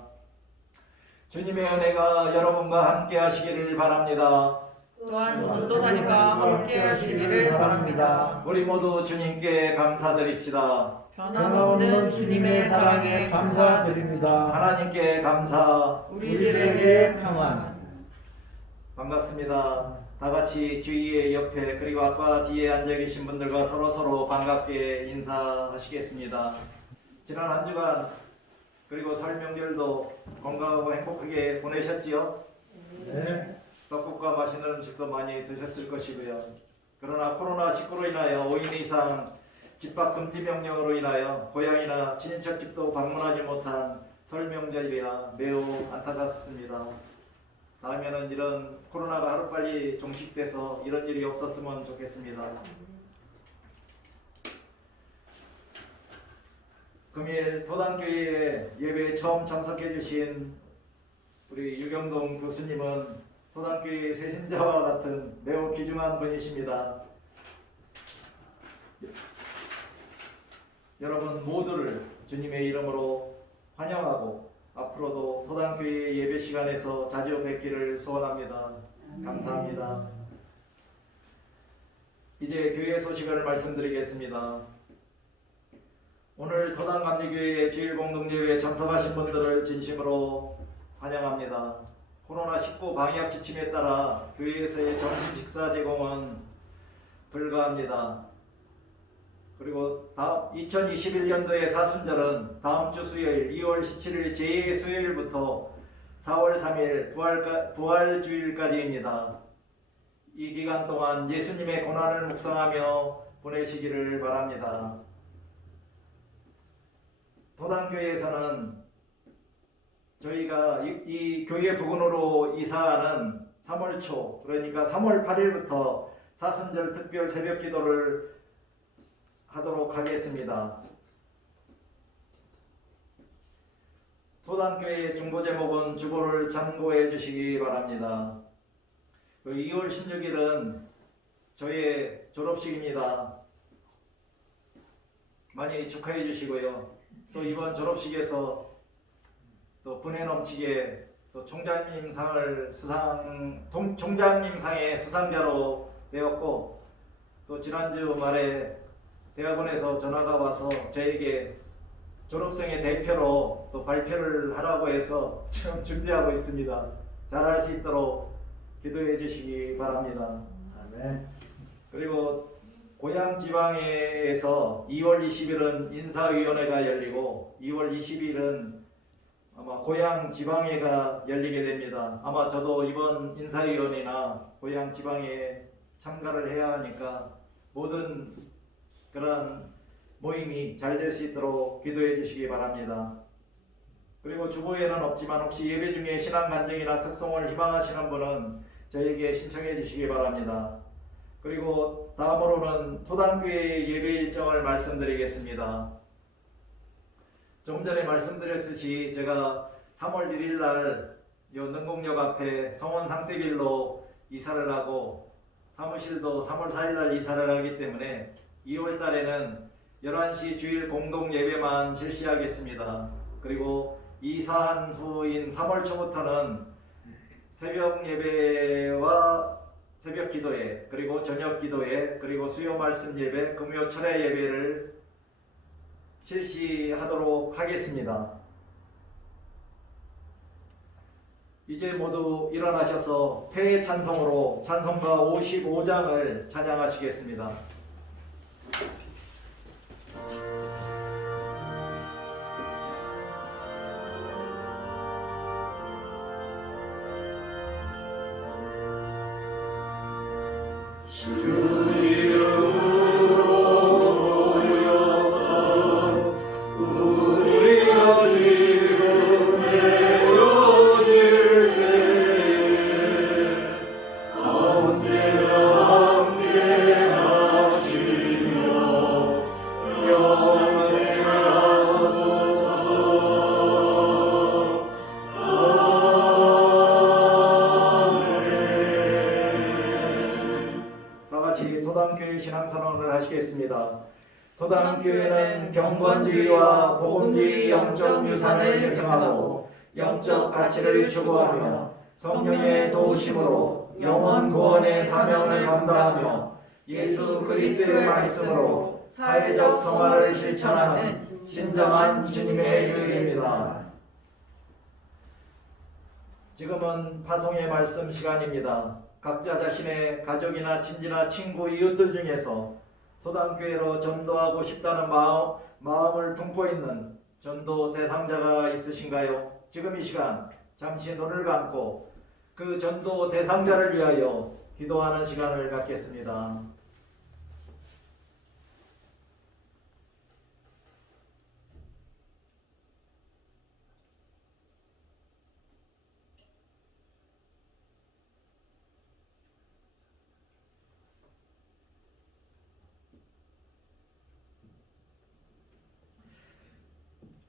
주님의 은혜가 여러분과 함께 하시기를 바랍니다. 또한 전도사님과 함께 하시기를 바랍니다. 우리 모두 주님께 감사드립시다. 변함없는 주님의 사랑에 감사드립니다. 하나님께 감사. 우리들에게 평안. 반갑습니다. 다 같이 주위의 옆에 그리고 앞과 뒤에 앉아 계신 분들과 서로 반갑게 인사하시겠습니다. 지난 한 주간 그리고 설 명절도 건강하고 행복하게 보내셨지요? 네. 떡국과 맛있는 음식도 많이 드셨을 것이고요. 그러나 코로나19로 인하여 5인 이상 집합 금지 명령으로 인하여 고향이나 친인척 집도 방문하지 못한 설 명절이라 매우 안타깝습니다. 다음에는 이런 코로나가 하루빨리 종식돼서 이런 일이 없었으면 좋겠습니다. 금일 도단교회에 예배에 처음 참석해 주신 우리 유경동 교수님은 도단교회 세신자와 같은 매우 귀중한 분이십니다. 여러분 모두를 주님의 이름으로 환영하고 앞으로도 도단교회 예배 시간에서 자주 뵙기를 소원합니다. 감사합니다. 이제 교회 소식을 말씀드리겠습니다. 오늘 도단감리교회 주일공동예배에 참석하신 분들을 진심으로 환영합니다. 코로나19 방역 지침에 따라 교회에서의 점심 식사 제공은 불가합니다. 그리고 다음 2021년도의 사순절은 다음 주 수요일 2월 17일 제2의 수요일부터 4월 3일 부활주일까지입니다. 이 기간 동안 예수님의 고난을 묵상하며 보내시기를 바랍니다. 도단교회에서는 저희가 이 교회 부근으로 이사하는 3월 초, 그러니까 3월 8일부터 사순절 특별 새벽 기도를 하도록 하겠습니다. 도단교회의 중보 제목은 주보를 참고해 주시기 바랍니다. 2월 16일은 저의 졸업식입니다. 많이 축하해 주시고요. 또 이번 졸업식에서 또 분에 넘치게 또 총장님상의 수상자로 되었고, 또 지난주 말에 대학원에서 전화가 와서 저에게 졸업생의 대표로 또 발표를 하라고 해서 지금 준비하고 있습니다. 잘할 수 있도록 기도해 주시기 바랍니다. 아멘. 그리고 고향 지방회에서 2월 20일은 인사위원회가 열리고 2월 20일은 아마 고향 지방회가 열리게 됩니다. 아마 저도 이번 인사위원회나 고향 지방회에 참가를 해야 하니까 모든 그런 모임이 잘 될 수 있도록 기도해 주시기 바랍니다. 그리고 주보에는 없지만 혹시 예배 중에 신앙 간증이나 특송을 희망하시는 분은 저에게 신청해 주시기 바랍니다. 그리고 다음으로는 토단교회 예배 일정을 말씀드리겠습니다. 조금 전에 말씀드렸듯이 제가 3월 1일 날 능곡역 앞에 성원 상태빌로 이사를 하고 사무실도 3월 4일 날 이사를 하기 때문에 2월 달에는 11시 주일 공동 예배만 실시하겠습니다. 그리고 이사한 후인 3월 초부터는 새벽 예배와 새벽 기도회, 그리고 저녁 기도회, 그리고 수요 말씀 예배, 금요 철야 예배를 실시하도록 하겠습니다. 이제 모두 일어나셔서 폐 찬송으로 찬송가 55장을 찬양하시겠습니다. 도단교회 신앙선언을 하시겠습니다. 토당교회는 경건주의와 복음주의 영적 유산을 계승하고 영적 가치를 추구하며 성령의 도우심으로 영원 구원의 사명을 감당하며 예수 그리스도의 말씀으로 사회적 성화를 실천하는 진정한 주님의 교회입니다. 지금은 파송의 말씀 시간입니다. 각자 자신의 가족이나 친지나 친구, 이웃들 중에서 토당교회로 전도하고 싶다는 마음을 품고 있는 전도 대상자가 있으신가요? 지금 이 시간 잠시 눈을 감고 그 전도 대상자를 위하여 기도하는 시간을 갖겠습니다.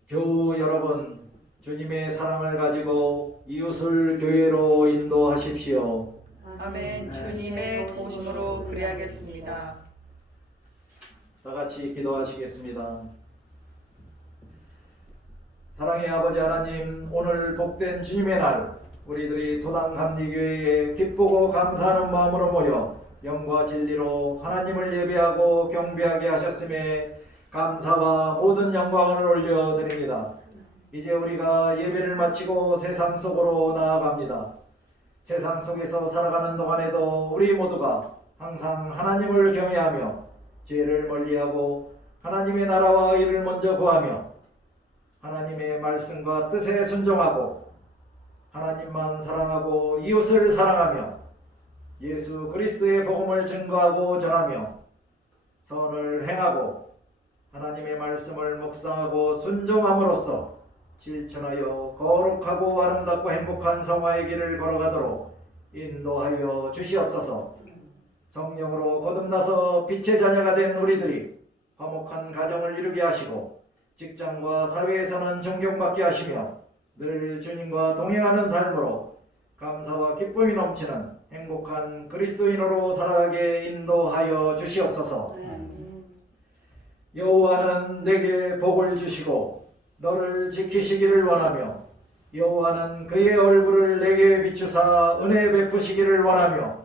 교우 여러분, 주님의 사랑을 가지고 이웃을 교회로 인도하십시오. 아멘. 주님의 도우심으로 그리하겠습니다. 다 같이 기도하시겠습니다. 사랑의 아버지 하나님, 오늘 복된 주님의 날 우리들이 토당감리교회에 기쁘고 감사하는 마음으로 모여 영과 진리로 하나님을 예배하고 경배하게 하셨음에 감사와 모든 영광을 올려드립니다. 이제 우리가 예배를 마치고 세상 속으로 나아갑니다. 세상 속에서 살아가는 동안에도 우리 모두가 항상 하나님을 경외하며 죄를 멀리하고 하나님의 나라와 의를 먼저 구하며 하나님의 말씀과 뜻에 순종하고 하나님만 사랑하고 이웃을 사랑하며 예수 그리스도의 복음을 증거하고 전하며 선을 행하고 하나님의 말씀을 묵상하고 순종함으로써 실천하여 거룩하고 아름답고 행복한 성화의 길을 걸어가도록 인도하여 주시옵소서. 성령으로 거듭나서 빛의 자녀가 된 우리들이 화목한 가정을 이루게 하시고 직장과 사회에서는 존경받게 하시며 늘 주님과 동행하는 삶으로 감사와 기쁨이 넘치는 행복한 그리스도인으로 살아가게 인도하여 주시옵소서. 여호와는 내게 복을 주시고 너를 지키시기를 원하며 여호와는 그의 얼굴을 내게 비추사 은혜 베푸시기를 원하며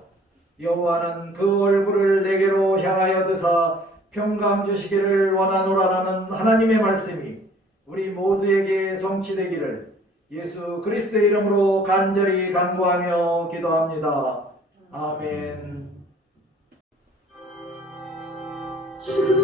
여호와는 그 얼굴을 내게로 향하여 드사 평강 주시기를 원하노라라는 하나님의 말씀이 우리 모두에게 성취되기를 예수 그리스도의 이름으로 간절히 간구하며 기도합니다. 아멘. 주